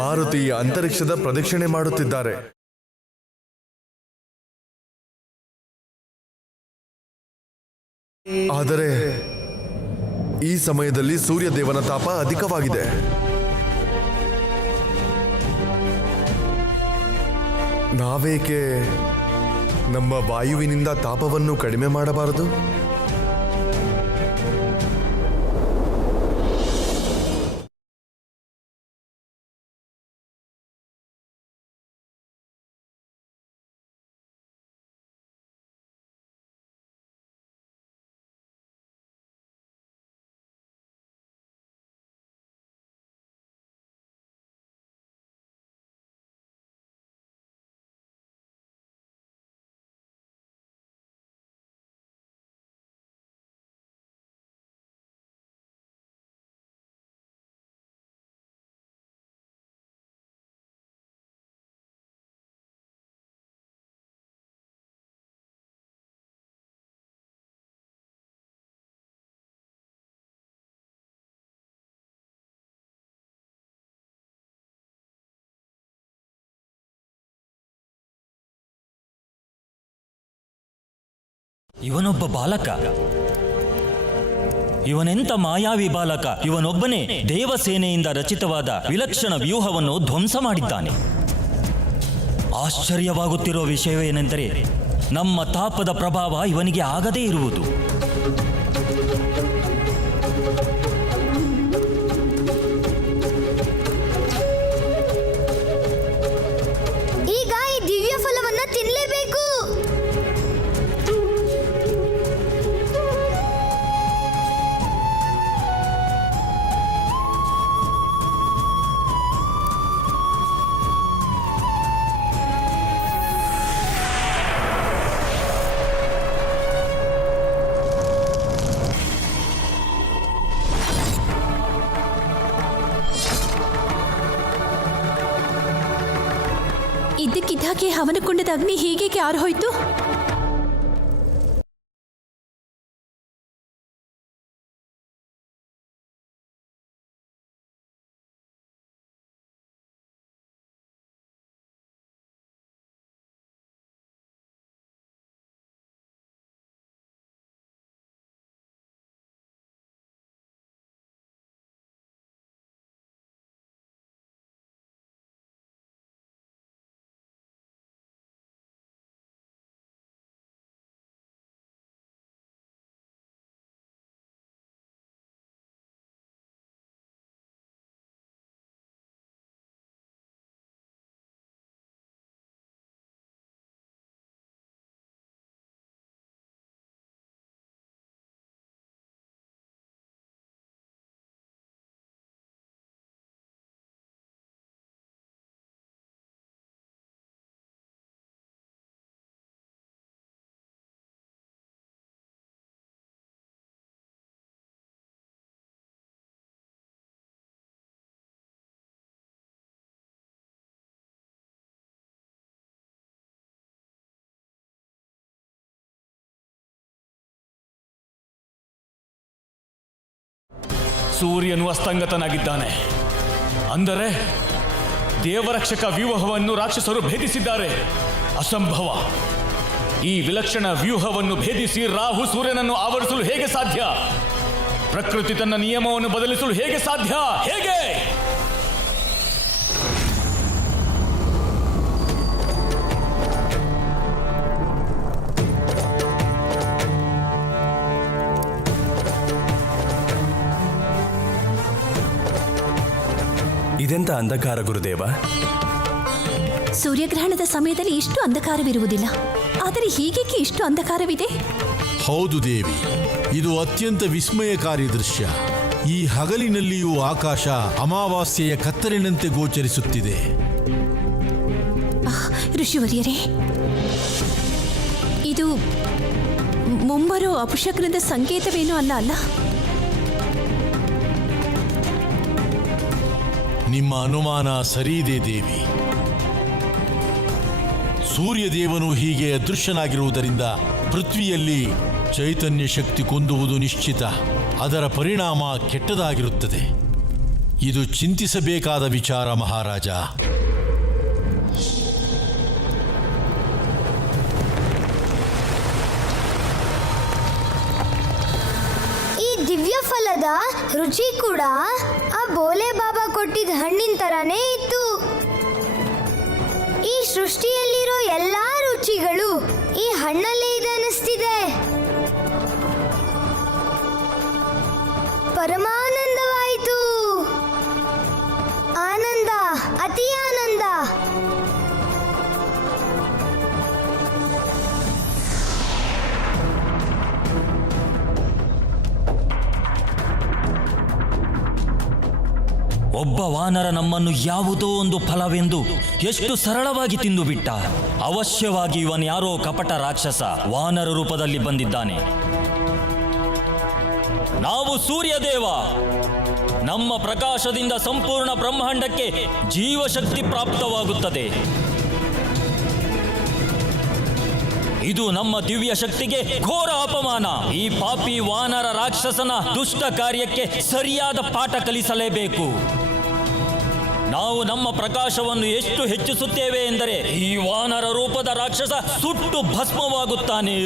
ಮಾರುತಿ ಅಂತರಿಕ್ಷದ ಪ್ರದಕ್ಷಿಣೆ ಮಾಡುತ್ತಿದ್ದಾರೆ. ಆದರೆ ಈ ಸಮಯದಲ್ಲಿ ಸೂರ್ಯದೇವನ ತಾಪ ಅಧಿಕವಾಗಿದೆ. ನಾವೇಕೆ ನಮ್ಮ ವಾಯುವಿನಿಂದ ತಾಪವನ್ನು ಕಡಿಮೆ ಮಾಡಬಾರದು? ಇವನೊಬ್ಬ ಬಾಲಕ, ಇವನೆಂತ ಮಾಯಾವಿ ಬಾಲಕ! ಇವನೊಬ್ಬನೇ ದೇವಸೇನೆಯಿಂದ ರಚಿತವಾದ ವಿಲಕ್ಷಣ ವ್ಯೂಹವನ್ನು ಧ್ವಂಸ ಮಾಡಿದ್ದಾನೆ. ಆಶ್ಚರ್ಯವಾಗುತ್ತಿರುವ ವಿಷಯವೇನೆಂದರೆ ನಮ್ಮ ತಾಪದ ಪ್ರಭಾವ ಇವನಿಗೆ ಆಗದೇ ಇರುವುದು. ಈಗ ಈ ದಿವ್ಯ ಫಲವನ್ನ ತಿನ್ನಲೇಬೇಕು. ಇದ್ದಕ್ಕಿದ್ದಾಗೆ ಹವನಕುಂಡದ ಅಗ್ನಿ ಹೀಗೇಕೆ ಆರ್ಹೋಯ್ತು? ಸೂರ್ಯನು ಅಸ್ತಂಗತನಾಗಿದ್ದಾನೆ. ಅಂದರೆ ದೇವರಕ್ಷಕ ವ್ಯೂಹವನ್ನು ರಾಕ್ಷಸರು ಭೇದಿಸಿದ್ದಾರೆ. ಅಸಂಭವ! ಈ ವಿಲಕ್ಷಣ ವ್ಯೂಹವನ್ನು ಭೇದಿಸಿ ರಾಹು ಸೂರ್ಯನನ್ನು ಆವರಿಸಲು ಹೇಗೆ ಸಾಧ್ಯ? ಪ್ರಕೃತಿ ತನ್ನ ನಿಯಮವನ್ನು ಬದಲಿಸಲು ಹೇಗೆ ಸಾಧ್ಯ? ಹೇಗೆ? ಇದೆಂತ ಅಂಧಕಾರ ಗುರುದೇವ? ಸೂರ್ಯಗ್ರಹಣದ ಸಮಯದಲ್ಲಿ ಇಷ್ಟು ಅಂಧಕಾರವಿರುವುದಿಲ್ಲ, ಆದರೆ ಹೀಗೇಕೆ ಇಷ್ಟು ಅಂಧಕಾರವಿದೆ? ಹೌದು ದೇವಿ, ಇದು ಅತ್ಯಂತ ವಿಸ್ಮಯಕಾರಿ ದೃಶ್ಯ. ಈ ಹಗಲಿನಲ್ಲಿಯೂ ಆಕಾಶ ಅಮಾವಾಸ್ಯೆಯ ಕತ್ತಲಿನಂತೆ ಗೋಚರಿಸುತ್ತಿದೆ. ಋಷಿವರ್ಯರೇ, ಇದು ಮುಂಬರೋ ಅಪಶಕನದ ಸಂಕೇತವೇನೂ ಅಲ್ಲ? ನಿಮ್ಮ ಅನುಮಾನ ಸರಿಯಿದೆ ದೇವಿ. ಸೂರ್ಯದೇವನು ಹೀಗೆ ಅದೃಶ್ಯನಾಗಿರುವುದರಿಂದ ಪೃಥ್ವಿಯಲ್ಲಿ ಚೈತನ್ಯ ಶಕ್ತಿ ಕುಂದುವುದು ನಿಶ್ಚಿತ. ಅದರ ಪರಿಣಾಮ ಕೆಟ್ಟದಾಗಿರುತ್ತದೆ. ಇದು ಚಿಂತಿಸಬೇಕಾದ ವಿಚಾರ ಮಹಾರಾಜ. ಈ ದಿವ್ಯ ಫಲದ ರುಚಿ ಕೂಡ ಆ ಬೋಲೆ ಬಾಬಾ ಕೊಟ್ಟಿದ್ದ ಹಣ್ಣಿನ ತರಾನೇ ಇತ್ತು. ಈ ಸೃಷ್ಟಿಯಲ್ಲಿರೋ ಎಲ್ಲಾ ರುಚಿಗಳು ಈ ಹಣ್ಣಲ್ಲೇ ಇದೆ ಅನಿಸ್ತಿದೆ. ಪರಮಾನಂದವಾಯಿತು. ಆನಂದ, ಅತಿ ಆನಂದ. ಒಬ್ಬ ವಾನರ ನಮ್ಮನ್ನು ಯಾವುದೋ ಒಂದು ಫಲವೆಂದು ಎಷ್ಟು ಸರಳವಾಗಿ ತಿಂದು ಬಿಟ್ಟ. ಅವಶ್ಯವಾಗಿ ಇವನು ಯಾರೋ ಕಪಟ ರಾಕ್ಷಸ ವಾನರ ರೂಪದಲ್ಲಿ ಬಂದಿದ್ದಾನೆ. ನಾವು ಸೂರ್ಯದೇವ. ನಮ್ಮ ಪ್ರಕಾಶದಿಂದ ಸಂಪೂರ್ಣ ಬ್ರಹ್ಮಾಂಡಕ್ಕೆ ಜೀವಶಕ್ತಿ ಪ್ರಾಪ್ತವಾಗುತ್ತದೆ. ಇದು ನಮ್ಮ ದಿವ್ಯ ಶಕ್ತಿಗೆ ಘೋರ ಅಪಮಾನ. ಈ ಪಾಪಿ ವಾನರ ರಾಕ್ಷಸನ ದುಷ್ಟ ಕಾರ್ಯಕ್ಕೆ ಸರಿಯಾದ ಪಾಠ ಕಲಿಸಲೇಬೇಕು. ನಾವು ನಮ್ಮ ಪ್ರಕಾಶವನ್ನು ಎಷ್ಟು ಹೆಚ್ಚಿಸುತ್ತೇವೆ ಎಂದರೆ ಈ ವಾನರ ರೂಪದ ರಾಕ್ಷಸ ಸುಟ್ಟು ಭಸ್ಮವಾಗುತ್ತಾನೆ.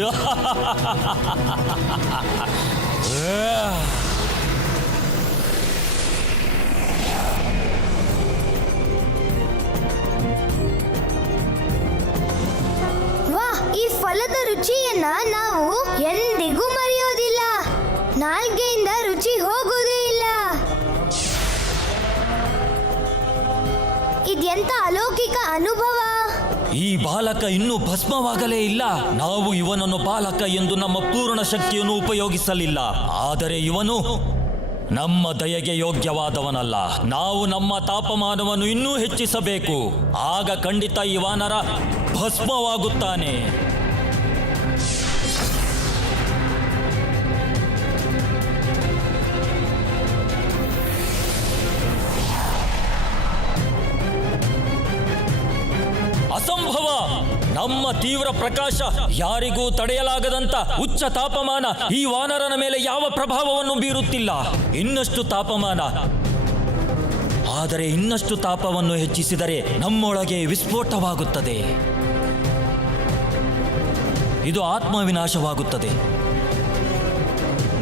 ಈ ಫಲದ ರುಚಿಯನ್ನ ನಾವು ಎಂದಿಗೂ ಮರೆಯೋದಿಲ್ಲ. ನಾಲ್ಗೆಯಿಂದ ರುಚಿ ಹೋಗೋದೇ ಇಲ್ಲ. ಇದೆಂತ ಅಲೌಕಿಕ ಅನುಭವ. ಈ ಬಾಲಕ ಇನ್ನೂ ಭಸ್ಮವಾಗಲೇ ಇಲ್ಲ. ನಾವು ಇವನನ್ನು ಬಾಲಕ ಎಂದು ನಮ್ಮ ಪೂರ್ಣ ಶಕ್ತಿಯನ್ನು ಉಪಯೋಗಿಸಲಿಲ್ಲ. ಆದರೆ ಇವನು ನಮ್ಮ ದಯೆಗೆ ಯೋಗ್ಯವಾದವನಲ್ಲ. ನಾವು ನಮ್ಮ ತಾಪಮಾನವನ್ನು ಇನ್ನೂ ಹೆಚ್ಚಿಸಬೇಕು. ಆಗ ಖಂಡಿತ ಈ ವಾನರ ಭಸ್ಮವಾಗುತ್ತಾನೆ. ಅಸಂಭವ! ನಮ್ಮ ತೀವ್ರ ಪ್ರಕಾಶ ಯಾರಿಗೂ ತಡೆಯಲಾಗದಂತ ಉಚ್ಚ ತಾಪಮಾನ ಈ ವಾನರನ ಮೇಲೆ ಯಾವ ಪ್ರಭಾವವನ್ನು ಬೀರುತ್ತಿಲ್ಲ. ಇನ್ನಷ್ಟು ತಾಪಮಾನ, ಆದರೆ ಇನ್ನಷ್ಟು ತಾಪವನ್ನು ಹೆಚ್ಚಿಸಿದರೆ ನಮ್ಮೊಳಗೆ ವಿಸ್ಫೋಟವಾಗುತ್ತದೆ. ಇದು ಆತ್ಮವಿನಾಶವಾಗುತ್ತದೆ.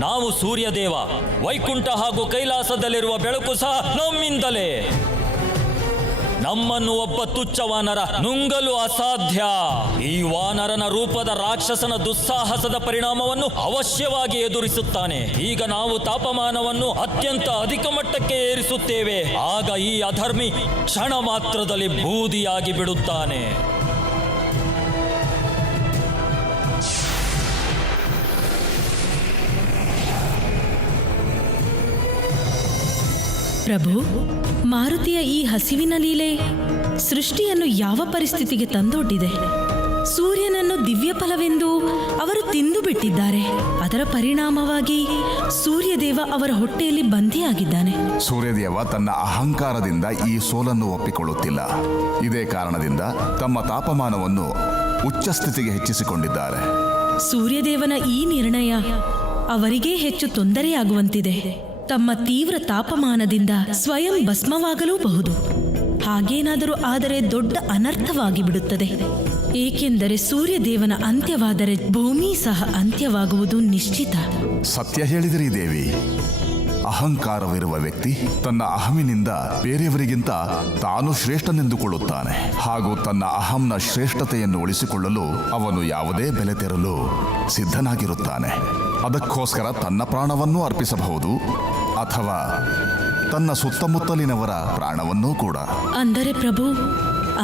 ನಾವು ಸೂರ್ಯದೇವ. ವೈಕುಂಠ ಹಾಗೂ ಕೈಲಾಸದಲ್ಲಿರುವ ಬೆಳಕು ಸಹ ನಮ್ಮಿಂದಲೇ. ನಮ್ಮನ್ನು ಒಬ್ಬ ತುಚ್ಛ ವಾನರ ನುಂಗಲು ಅಸಾಧ್ಯ. ಈ ವಾನರನ ರೂಪದ ರಾಕ್ಷಸನ ದುಸ್ಸಾಹಸದ ಪರಿಣಾಮವನ್ನು ಅವಶ್ಯವಾಗಿ ಎದುರಿಸುತ್ತಾನೆ. ಈಗ ನಾವು ತಾಪಮಾನವನ್ನು ಅತ್ಯಂತ ಅಧಿಕ ಮಟ್ಟಕ್ಕೆ ಏರಿಸುತ್ತೇವೆ. ಆಗ ಈ ಅಧರ್ಮಿ ಕ್ಷಣ ಮಾತ್ರದಲ್ಲಿ ಬೂದಿಯಾಗಿ ಬಿಡುತ್ತಾನೆ. ಪ್ರಭು, ಮಾರುತಿಯ ಈ ಹಸಿವಿನ ಲೀಲೆ ಸೃಷ್ಟಿಯನ್ನು ಯಾವ ಪರಿಸ್ಥಿತಿಗೆ ತಂದೊಡ್ಡಿದೆ? ಸೂರ್ಯನನ್ನು ದಿವ್ಯ ಫಲವೆಂದು ಅವರು ತಿಂದು ಬಿಟ್ಟಿದ್ದಾರೆ. ಅದರ ಪರಿಣಾಮವಾಗಿ ಸೂರ್ಯದೇವ ಅವರ ಹೊಟ್ಟೆಯಲ್ಲಿ ಬಂಧಿಯಾಗಿದ್ದಾನೆ. ಸೂರ್ಯದೇವ ತನ್ನ ಅಹಂಕಾರದಿಂದ ಈ ಸೋಲನ್ನು ಒಪ್ಪಿಕೊಳ್ಳುತ್ತಿಲ್ಲ. ಇದೇ ಕಾರಣದಿಂದ ತಮ್ಮ ತಾಪಮಾನವನ್ನು ಉಚ್ಚ ಸ್ಥಿತಿಗೆ ಹೆಚ್ಚಿಸಿಕೊಂಡಿದ್ದಾರೆ. ಸೂರ್ಯದೇವನ ಈ ನಿರ್ಣಯ ಅವರಿಗೇ ಹೆಚ್ಚು ತೊಂದರೆಯಾಗುವಂತಿದೆ. ತಮ್ಮ ತೀವ್ರ ತಾಪಮಾನದಿಂದ ಸ್ವಯಂ ಭಸ್ಮವಾಗಲೂಬಹುದು. ಹಾಗೇನಾದರೂ ಆದರೆ ದೊಡ್ಡ ಅನರ್ಥವಾಗಿ ಬಿಡುತ್ತದೆ. ಏಕೆಂದರೆ ಸೂರ್ಯದೇವನ ಅಂತ್ಯವಾದರೆ ಭೂಮಿ ಸಹ ಅಂತ್ಯವಾಗುವುದು ನಿಶ್ಚಿತ. ಸತ್ಯ ಹೇಳಿದಿರಿ ದೇವಿ. ಅಹಂಕಾರವಿರುವ ವ್ಯಕ್ತಿ ತನ್ನ ಅಹಮಿನಿಂದ ಬೇರೆಯವರಿಗಿಂತ ತಾನು ಶ್ರೇಷ್ಠನೆಂದುಕೊಳ್ಳುತ್ತಾನೆ. ಹಾಗೂ ತನ್ನ ಅಹಂನ ಶ್ರೇಷ್ಠತೆಯನ್ನು ಉಳಿಸಿಕೊಳ್ಳಲು ಅವನು ಯಾವುದೇ ಬೆಲೆ ತೆರಲು ಸಿದ್ಧನಾಗಿರುತ್ತಾನೆ. ಅದಕ್ಕೋಸ್ಕರ ತನ್ನ ಪ್ರಾಣವನ್ನೂ ಅರ್ಪಿಸಬಹುದು, ಅಥವಾ ತನ್ನ ಸುತ್ತಮುತ್ತಲಿನವರ ಪ್ರಾಣವನ್ನೂ ಕೂಡ. ಅಂದರೆ ಪ್ರಭು,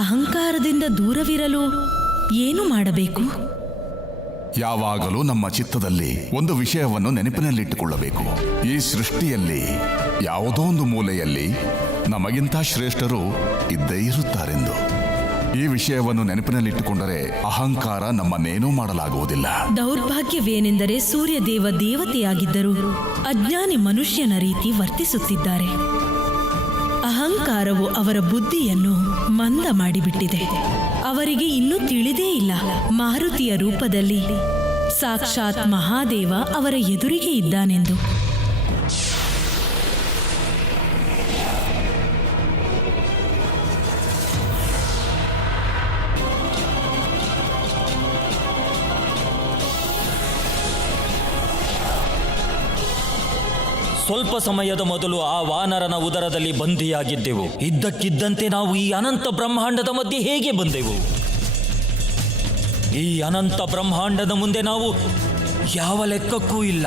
ಅಹಂಕಾರದಿಂದ ದೂರವಿರಲು ಏನು ಮಾಡಬೇಕು? ಯಾವಾಗಲೂ ನಮ್ಮ ಚಿತ್ತದಲ್ಲಿ ಒಂದು ವಿಷಯವನ್ನು ನೆನಪಿನಲ್ಲಿಟ್ಟುಕೊಳ್ಳಬೇಕು. ಈ ಸೃಷ್ಟಿಯಲ್ಲಿ ಯಾವುದೋ ಒಂದು ಮೂಲೆಯಲ್ಲಿ ನಮಗಿಂತ ಶ್ರೇಷ್ಠರು ಇದ್ದೇ ಇರುತ್ತಾರೆಂದು. ಈ ವಿಷಯವನ್ನು ನೆನಪಿನಲ್ಲಿಟ್ಟುಕೊಂಡರೆ ಅಹಂಕಾರ ನಮ್ಮನ್ನೇನೂ ಮಾಡಲಾಗುವುದಿಲ್ಲ. ದೌರ್ಭಾಗ್ಯವೇನೆಂದರೆ ಸೂರ್ಯದೇವ ದೇವತೆಯಾಗಿದ್ದರೂ ಅಜ್ಞಾನಿ ಮನುಷ್ಯನ ರೀತಿ ವರ್ತಿಸುತ್ತಿದ್ದಾರೆ. ಅಹಂಕಾರವು ಅವರ ಬುದ್ಧಿಯನ್ನು ಮಂದ ಮಾಡಿಬಿಟ್ಟಿದೆ. ಅವರಿಗೆ ಇನ್ನೂ ತಿಳಿದೇ ಇಲ್ಲ, ಮಾರುತಿಯ ರೂಪದಲ್ಲಿ ಸಾಕ್ಷಾತ್ ಮಹಾದೇವ ಅವರ ಎದುರಿಗೆ ಇದ್ದಾನೆಂದು. ಸ್ವಲ್ಪ ಸಮಯದ ಮೊದಲು ಆ ವಾನರನ ಉದರದಲ್ಲಿ ಬಂಧಿಯಾಗಿದ್ದೆವು. ಇದ್ದಕ್ಕಿದ್ದಂತೆ ನಾವು ಈ ಅನಂತ ಬ್ರಹ್ಮಾಂಡದ ಮಧ್ಯೆ ಹೇಗೆ ಬಂದೆವು? ಈ ಅನಂತ ಬ್ರಹ್ಮಾಂಡದ ಮುಂದೆ ನಾವು ಯಾವ ಲೆಕ್ಕಕ್ಕೂ ಇಲ್ಲ.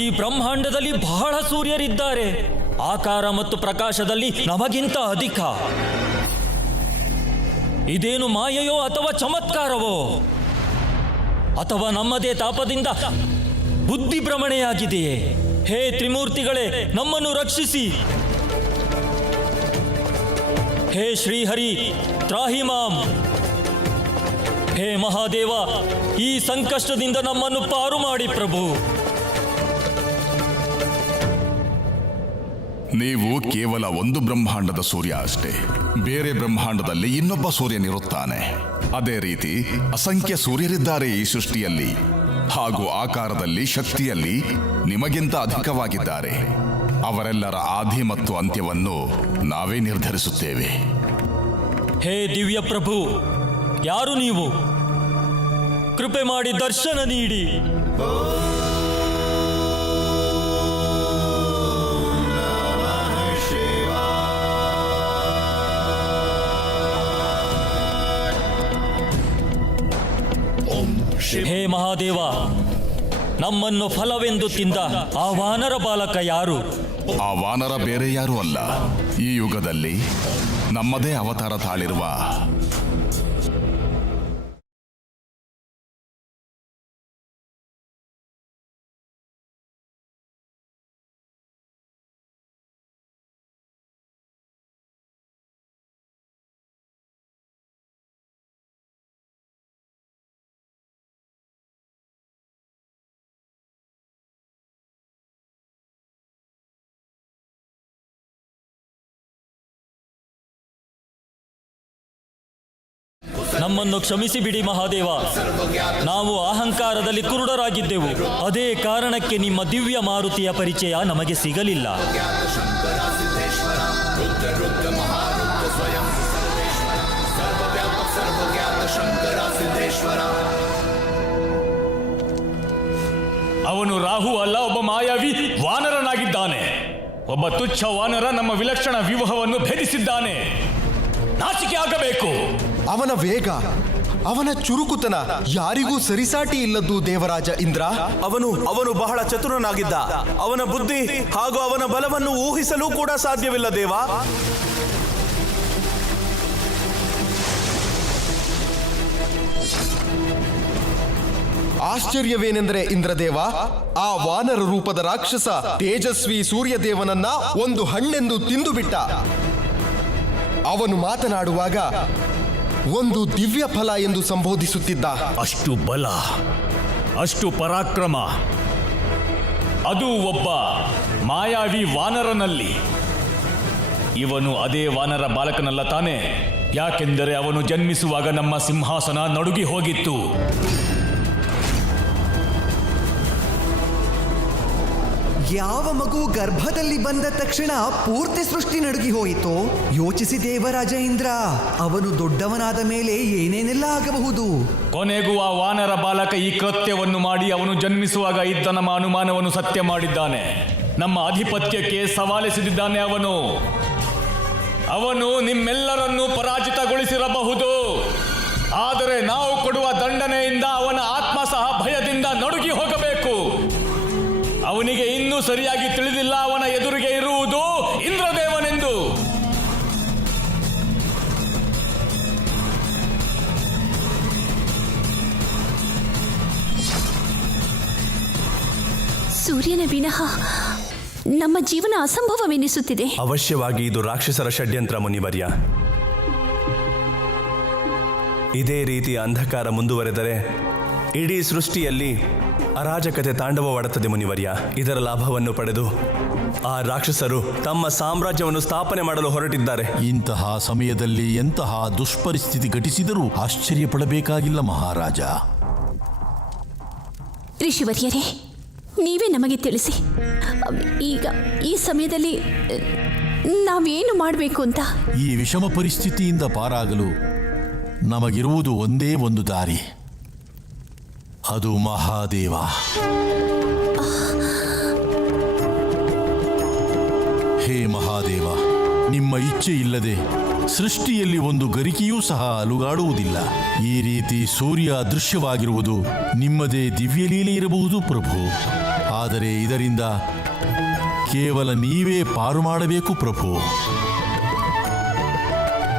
ಈ ಬ್ರಹ್ಮಾಂಡದಲ್ಲಿ ಬಹಳ ಸೂರ್ಯರಿದ್ದಾರೆ. ಆಕಾರ ಮತ್ತು ಪ್ರಕಾಶದಲ್ಲಿ ನಮಗಿಂತ ಅಧಿಕ. ಇದೇನು ಮಾಯೆಯೋ ಅಥವಾ ಚಮತ್ಕಾರವೋ? ಅಥವಾ ನಮ್ಮದೇ ತಾಪದಿಂದ ಬುದ್ಧಿ ಭ್ರಮಣೆಯಾಗಿದೆಯೇ? ಹೇ ತ್ರಿಮೂರ್ತಿಗಳೇ, ನಮ್ಮನ್ನು ರಕ್ಷಿಸಿ. ಹೇ ಶ್ರೀಹರಿ, ತ್ರಾಹಿಮಾಂ. ಹೇ ಮಹಾದೇವ, ಈ ಸಂಕಷ್ಟದಿಂದ ನಮ್ಮನ್ನು ಪಾರು ಮಾಡಿ ಪ್ರಭು. ನೀವು ಕೇವಲ ಒಂದು ಬ್ರಹ್ಮಾಂಡದ ಸೂರ್ಯ ಅಷ್ಟೇ. ಬೇರೆ ಬ್ರಹ್ಮಾಂಡದಲ್ಲಿ ಇನ್ನೊಬ್ಬ ಸೂರ್ಯನಿರುತ್ತಾನೆ. ಅದೇ ರೀತಿ ಅಸಂಖ್ಯ ಸೂರ್ಯರಿದ್ದಾರೆ ಈ ಸೃಷ್ಟಿಯಲ್ಲಿ, ಹಾಗೂ ಆಕಾರದಲ್ಲಿ, ಶಕ್ತಿಯಲ್ಲಿ ನಿಮಗಿಂತ ಅಧಿಕವಾಗಿದ್ದಾರೆ. ಅವರೆಲ್ಲರ ಆದಿ ಮತ್ತು ಅಂತ್ಯವನ್ನು ನಾವೇ ನಿರ್ಧರಿಸುತ್ತೇವೆ. ಹೇ ದಿವ್ಯ ಪ್ರಭು, ಯಾರು ನೀವು? ಕೃಪೆ ಮಾಡಿ ದರ್ಶನ ನೀಡಿ. ಹೇ ಮಹಾದೇವ, ನಮ್ಮನ್ನು ಫಲವೆಂದು ತಿಂದ ಆ ವಾನರ ಬಾಲಕ ಯಾರು? ಆ ವಾನರ ಬೇರೆ ಯಾರೂ ಅಲ್ಲ, ಈ ಯುಗದಲ್ಲಿ ನಮ್ಮದೇ ಅವತಾರ ತಾಳಿರುವ ನಮ್ಮನ್ನು ಕ್ಷಮಿಸಿ ಬಿಡಿ ಮಹಾದೇವ. ನಾವು ಅಹಂಕಾರದಲ್ಲಿ ಕುರುಡರಾಗಿದ್ದೆವು. ಅದೇ ಕಾರಣಕ್ಕೆ ನಿಮ್ಮ ದಿವ್ಯ ಮಾರುತಿಯ ಪರಿಚಯ ನಮಗೆ ಸಿಗಲಿಲ್ಲ. ಅವನು ರಾಹು ಅಲ್ಲ, ಒಬ್ಬ ಮಾಯಾವಿ ವಾನರನಾಗಿದ್ದಾನೆ. ಒಬ್ಬ ತುಚ್ಛ ವಾನರ ನಮ್ಮ ವಿಲಕ್ಷಣ ವ್ಯೂಹವನ್ನು ಭೇದಿಸಿದ್ದಾನೆ. ನಾಚಿಕೆ ಆಗಬೇಕು. ಅವನ ವೇಗ, ಅವನ ಚುರುಕುತನ ಯಾರಿಗೂ ಸರಿಸಾಟಿ ಇಲ್ಲದ್ದು ದೇವರಾಜ ಇಂದ್ರ. ಅವನು ಬಹಳ ಚತುರನಾಗಿದ್ದ. ಅವನ ಬುದ್ಧಿ ಹಾಗೂ ಅವನ ಬಲವನ್ನು ಊಹಿಸಲು ಕೂಡ ಸಾಧ್ಯವಿಲ್ಲ ದೇವ. ಆಶ್ಚರ್ಯವೇನೆಂದರೆ ಇಂದ್ರದೇವ, ಆ ವಾನರ ರೂಪದ ರಾಕ್ಷಸ ತೇಜಸ್ವಿ ಸೂರ್ಯದೇವನನ್ನ ಒಂದು ಹಣ್ಣೆಂದು ತಿಂದು ಬಿಟ್ಟ. ಅವನು ಮಾತನಾಡುವಾಗ ಒಂದು ದಿವ್ಯ ಫಲ ಎಂದು ಸಂಬೋಧಿಸುತ್ತಿದ್ದ. ಅಷ್ಟು ಬಲ, ಅಷ್ಟು ಪರಾಕ್ರಮ, ಅದು ಒಬ್ಬ ಮಾಯಾವಿ ವಾನರನಲ್ಲಿ. ಇವನು ಅದೇ ವಾನರ ಬಾಲಕನಲ್ಲ ತಾನೆ? ಯಾಕೆಂದರೆ ಅವನು ಜನ್ಮಿಸುವಾಗ ನಮ್ಮ ಸಿಂಹಾಸನ ನಡುಗಿ ಹೋಗಿತ್ತು. ಯಾವ ಮಗು ಗರ್ಭದಲ್ಲಿ ಬಂದ ತಕ್ಷಣ ಪೂರ್ತಿ ಸೃಷ್ಟಿ ನಡುಗಿ ಹೋಯಿತು. ಯೋಚಿಸಿ ದೇವರಾಜ ಇಂದ್ರ, ಅವನು ದೊಡ್ಡವನಾದ ಮೇಲೆ ಏನೇನೆಲ್ಲ ಆಗಬಹುದು. ಕೊನೆಗೂ ಆ ವಾನರ ಬಾಲಕ ಈ ಕೃತ್ಯವನ್ನು ಮಾಡಿ ಅವನು ಜನ್ಮಿಸುವಾಗ ಇದ್ದ ನಮ್ಮ ಅನುಮಾನವನ್ನು ಸತ್ಯ ಮಾಡಿದ್ದಾನೆ. ನಮ್ಮ ಅಧಿಪತ್ಯಕ್ಕೆ ಸವಾಲೆಸೆದಿದ್ದಾನೆ. ಅವನು ನಿಮ್ಮೆಲ್ಲರನ್ನೂ ಪರಾಜಿತಗೊಳಿಸಿರಬಹುದು, ಆದರೆ ನಾವು ಕೊಡುವ ದಂಡನೆಯಿಂದ ಅವನ ಆತ್ಮ ಸಹ ಭಯದಿಂದ ನಡುಗಿ ಹೋಗಬೇಕು. ಅವನಿಗೆ ಇನ್ನೂ ಸರಿಯಾಗಿ ತಿಳಿದಿಲ್ಲ ಅವನ ಎದುರಿಗೆ ಇರುವುದು ಇಂದ್ರದೇವನೆಂದು. ಸೂರ್ಯನ ವಿನಃ ನಮ್ಮ ಜೀವನ ಅಸಂಭವವೆನಿಸುತ್ತಿದೆ. ಅವಶ್ಯವಾಗಿ ಇದು ರಾಕ್ಷಸರ ಷಡ್ಯಂತ್ರ ಮುನಿವರ್ಯ. ಇದೇ ರೀತಿ ಅಂಧಕಾರ ಮುಂದುವರೆದರೆ ಇಡೀ ಸೃಷ್ಟಿಯಲ್ಲಿ ಅರಾಜಕತೆ ತಾಂಡವವಾಡುತ್ತದೆ ಮುನಿವರ್ಯ. ಇದರ ಲಾಭವನ್ನು ಪಡೆದು ಆ ರಾಕ್ಷಸರು ತಮ್ಮ ಸಾಮ್ರಾಜ್ಯವನ್ನು ಸ್ಥಾಪನೆ ಮಾಡಲು ಹೊರಟಿದ್ದಾರೆ. ಇಂತಹ ಸಮಯದಲ್ಲಿ ಎಂತಹ ದುಷ್ಪರಿಸ್ಥಿತಿ ಘಟಿಸಿದರೂ ಆಶ್ಚರ್ಯಪಡಬೇಕಾಗಿಲ್ಲ ಮಹಾರಾಜ. ಋಷಿವರ್ಯರೇ, ನೀವೇ ನಮಗೆ ತಿಳಿಸಿ. ಈಗ ಈ ಸಮಯದಲ್ಲಿ ನಾವೇನು ಮಾಡಬೇಕು ಅಂತ. ಈ ವಿಷಮ ಪರಿಸ್ಥಿತಿಯಿಂದ ಪಾರಾಗಲು ನಮಗಿರುವುದು ಒಂದೇ ಒಂದು ದಾರಿ, ಅದು ಮಹಾದೇವ. ಹೇ ಮಹಾದೇವ, ನಿಮ್ಮ ಇಚ್ಛೆ ಇಲ್ಲದೆ ಸೃಷ್ಟಿಯಲ್ಲಿ ಒಂದು ಗರಿಕೆಯೂ ಸಹ ಅಲುಗಾಡುವುದಿಲ್ಲ. ಈ ರೀತಿ ಸೂರ್ಯ ಅದೃಶ್ಯವಾಗಿರುವುದು ನಿಮ್ಮದೇ ದಿವ್ಯಲೀಲೆ ಇರಬಹುದು ಪ್ರಭು, ಆದರೆ ಇದರಿಂದ ಕೇವಲ ನೀವೇ ಪಾರು ಮಾಡಬೇಕು ಪ್ರಭು.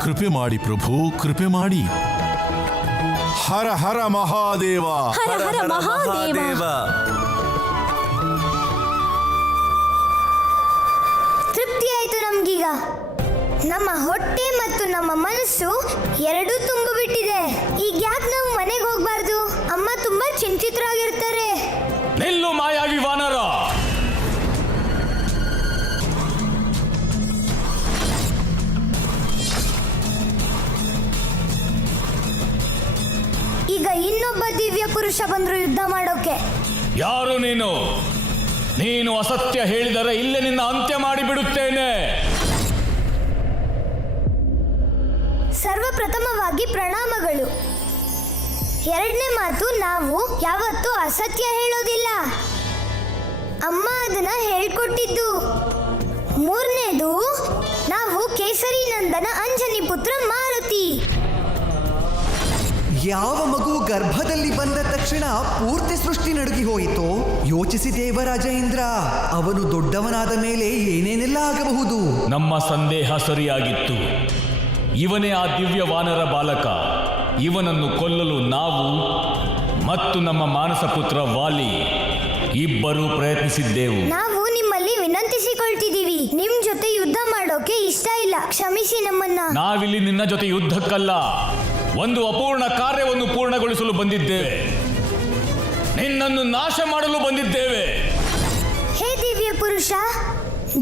ಕೃಪೆ ಮಾಡಿ ಪ್ರಭು, ಕೃಪೆ ಮಾಡಿ. ಹರ ಹರ ಮಹಾದೇವ. ಹರ ಹರ ಮಹಾದೇವ. ತೃಪ್ತಿ ಆಯ್ತು ನಮ್ಗೀಗ. ನಮ್ಮ ಹೊಟ್ಟೆ ಮತ್ತು ನಮ್ಮ ಮನಸ್ಸು ಎರಡೂ ತುಂಬಿಬಿಟ್ಟಿದೆ. ಈಗ ಯಾಕೆ ನಾವು ಮನೆಗೆ ಹೋಗ್ಬಾರ್ದು? ಅಮ್ಮ ತುಂಬಾ ಚಿಂತಿತರಾಗಿರ್ತಾರೆ. ನಿಲ್ಲು ಮಾಯಾವಿ ವಾನರ. ಈಗ ಇನ್ನೊಬ್ಬ ದಿವ್ಯ ಪುರುಷ ಬಂದ್ರು ಯುದ್ಧ ಮಾಡೋಕೆ. ಯಾರು ನೀನು? ನೀನು ಅಸತ್ಯ ಹೇಳಿದರೆ ಇಲ್ಲೇ ನಿನ್ನ ಅಂತ್ಯ ಮಾಡಿಬಿಡುತ್ತೇನೆ. ಸರ್ವಪ್ರಥಮವಾಗಿ ಪ್ರಣಾಮಗಳು. ಎರಡನೇ ಮಾತು, ನಾವು ಯಾವತ್ತೂ ಅಸತ್ಯ ಹೇಳೋದಿಲ್ಲ. ಅಮ್ಮ ಅದನ್ನ ಹೇಳ್ಕೊಟ್ಟಿದ್ದು. ಮೂರನೇದು, ನಾವು ಕೇಸರಿ ನಂದನ ಅಂಜನಿ ಪುತ್ರ ಮಾರುತಿ. ಯಾವ ಮಗು ಗರ್ಭದಲ್ಲಿ ಬಂದ ತಕ್ಷಣ ಪೂರ್ತಿ ಸೃಷ್ಟಿ ನಡುಗಿ ಹೋಯಿತೋ ಯೋಚಿಸಿ ದೇವರಾಜ ಇಂದ್ರ. ಅವನು ದೊಡ್ಡವನಾದ ಮೇಲೆ ಏನೇನೆಲ್ಲ ಆಗಬಹುದು. ನಮ್ಮ ಸಂದೇಹ ಸರಿಯಾಗಿತ್ತು. ಇವನೇ ಆ ದಿವ್ಯ ವಾನರ ಬಾಲಕ. ಇವನನ್ನು ಕೊಲ್ಲಲು ನಾವು ಮತ್ತು ನಮ್ಮ ಮಾನಸ ಪುತ್ರ ವಾಲಿ ಇಬ್ಬರೂ ಪ್ರಯತ್ನಿಸಿದ್ದೆವು. ನಾವು ನಿಮ್ಮಲ್ಲಿ ವಿನಂತಿಸಿಕೊಳ್ತಿದ್ದೀವಿ, ನಿಮ್ ಜೊತೆ ಯುದ್ಧ ಮಾಡೋಕೆ ಇಷ್ಟ ಇಲ್ಲ, ಕ್ಷಮಿಸಿ ನಮ್ಮನ್ನ. ನಾವಿಲ್ಲಿ ನಿನ್ನ ಜೊತೆ ಯುದ್ಧಕ್ಕಲ್ಲ, ಒಂದು ಅಪೂರ್ಣ ಕಾರ್ಯವನ್ನು ಪೂರ್ಣಗೊಳಿಸಲು ಬಂದಿದ್ದೇವೆ. ನಿನ್ನನ್ನು ನಾಶ ಮಾಡಲು ಬಂದಿದ್ದೇವೆ. ಹೇ ದಿವ್ಯ ಪುರುಷ,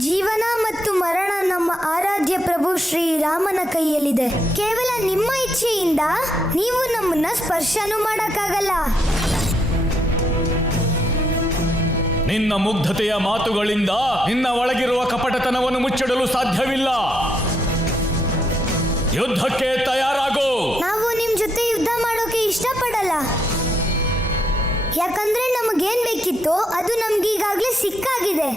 ಜೀವನ ಮತ್ತು ಮರಣ ನಮ್ಮ ಆರಾಧ್ಯ ಪ್ರಭು ಶ್ರೀರಾಮನ ಕೈಯಲ್ಲಿದೆ. ಕೇವಲ ನಿಮ್ಮ ಇಚ್ಛೆಯಿಂದ ನೀವು ನಮ್ಮನ್ನ ಸ್ಪರ್ಶನೂ ಮಾಡಕ್ಕಾಗಲ್ಲ. ನಿನ್ನ ಮುಗ್ಧತೆಯ ಮಾತುಗಳಿಂದ ನಿನ್ನ ಒಳಗಿರುವ ಕಪಟತನವನ್ನು ಮುಚ್ಚಿಡಲು ಸಾಧ್ಯವಿಲ್ಲ. ಯುದ್ಧಕ್ಕೆ ತಯಾರಾಗು. ನಾವು ನಿಮ್ ಜೊತೆ ಯುದ್ಧ ಮಾಡೋಕೆ ಇಷ್ಟಪಡಲ್ಲ. ಯಾಕಂದ್ರೆ ನಮಗೇನ್ ಬೇಕಿತ್ತೋ ಅದು ನಮ್ಗೆ ಈಗಾಗ್ಲೇ ಸಿಕ್ಕಾಗಿದೆ.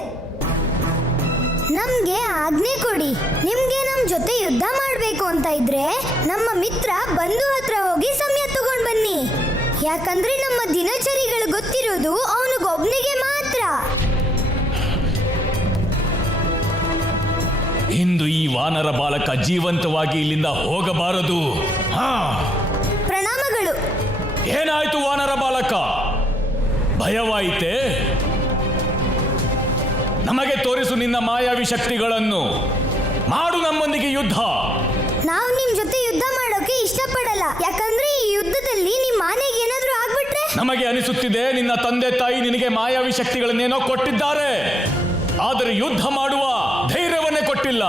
ನಮ್ಗೆ ಆಜ್ಞೆ ಕೊಡಿ. ನಿಮ್ಗೆ ನಮ್ ಜೊತೆ ಯುದ್ಧ ಮಾಡ್ಬೇಕು ಅಂತ ಇದ್ರೆ ನಮ್ಮ ಮಿತ್ರ ಬಂಧು ಹತ್ರ ಹೋಗಿ ಸಮಯ ತಗೊಂಡ್ ಬನ್ನಿ. ಯಾಕಂದ್ರೆ ನಮ್ಮ ದಿನಚರಿಗಳು ಗೊತ್ತಿರೋದು ಅವನಿಗೊಬ್ನಿಗೆ ಮಾತ್ರ. ಇಂದು ಈ ವಾನರ ಬಾಲಕ ಜೀವಂತವಾಗಿ ಇಲ್ಲಿಂದ ಹೋಗಬಾರದು. ಪ್ರಣಾಮಗಳು. ಏನಾಯ್ತು ವಾನರ ಬಾಲಕ? ಭಯವಾಯಿತೆ? ನಮಗೆ ತೋರಿಸು ನಿನ್ನ ಮಾಯಾವಿ ಶಕ್ತಿಗಳನ್ನು. ಮಾಡು ನಮ್ಮೊಂದಿಗೆ ಯುದ್ಧ. ನಾವು ನಿಮ್ ಜೊತೆ ಯುದ್ಧ ಮಾಡೋಕೆ ಇಷ್ಟಪಡಲ್ಲ. ಯಾಕಂದ್ರೆ ಈ ಯುದ್ಧದಲ್ಲಿ ನಿಮ್ಮ ಆನೆಗೆ ಏನಾದ್ರೂ ಆಗ್ಬಿಟ್ರೆ? ನಮಗೆ ಅನಿಸುತ್ತಿದೆ ನಿನ್ನ ತಂದೆ ತಾಯಿ ನಿನಗೆ ಮಾಯಾವಿ ಶಕ್ತಿಗಳನ್ನೇನೋ ಕೊಟ್ಟಿದ್ದಾರೆ, ಆದರೆ ಯುದ್ಧ ಮಾಡುವ ಧೈರ್ಯವನ್ನೇ ಕೊಟ್ಟಿಲ್ಲ.